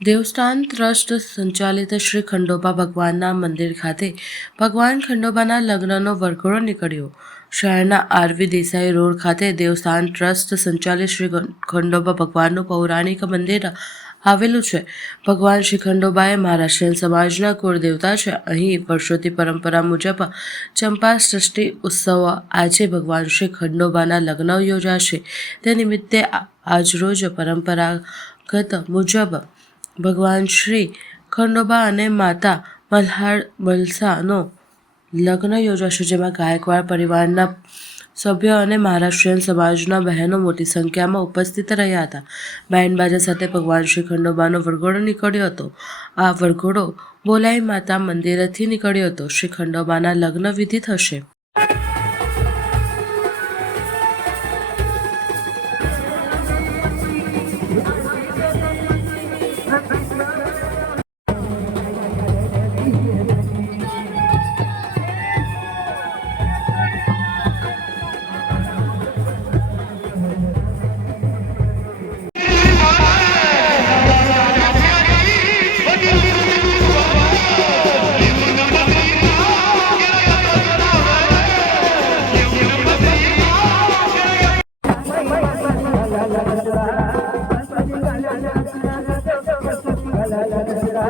દેવસ્થાન trust સંચાલિત શ્રી ખંડોબા ભગવાનના મંદિર ખાતે ભગવાન ખંડોબાના લગ્નનો વરઘોડો નીકળ્યો. શહેરના આરવી દેસાઈ રોડ ખાતે દેવસ્થાન ટ્રસ્ટ સંચાલિત શ્રી ખંડોબા ભગવાનનું પૌરાણિક મંદિર આવેલું છે. ભગવાન શ્રી ખંડોબાએ મહારાષ્ટ્રીયન સમાજના કુળદેવતા છે. અહીં વર્ષોથી પરંપરા મુજબ ચંપા સૃષ્ટિ ઉત્સવ આજે ભગવાન શ્રી ખંડોબાના લગ્ન યોજાશે. તે નિમિત્તે આજરોજ પરંપરાગત મુજબ ભગવાન શ્રી ખંડોબા અને માતા મલ્હાર મલસાનો લગ્ન યોજાશે, જેમાં ગાયકવાડ પરિવારના સભ્યો અને મહારાષ્ટ્રીયન સમાજના બહેનો મોટી સંખ્યામાં ઉપસ્થિત રહ્યા હતા. બાજા સાથે ભગવાન શ્રી ખંડોબાનો વરઘોડો નીકળ્યો હતો. આ વરઘોડો બોલાઈ માતા મંદિરેથી નીકળ્યો હતો. શ્રી ખંડોબાના લગ્ન વિધિ થશે.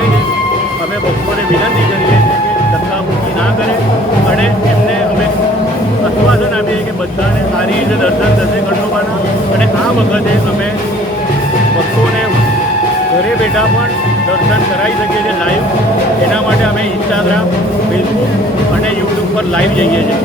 પ્રદાન કરે છે અમે ભક્તોને વિનંતી કરીએ છીએ કે ધક્કામુક્કી ના કરે અને એમને અમે આશ્વાસન આપીએ કે બધાને સારી રીતે દર્શન થશે ખંડોબાના. અને આ વખતે અમે ભક્તોને ઘરે બેઠા પણ દર્શન કરાવી શકીએ છીએ લાઈવ એના માટે અમે ઇન્સ્ટાગ્રામ ફેસબુક અને યુટ્યુબ પર લાઈવ જઈએ છીએ.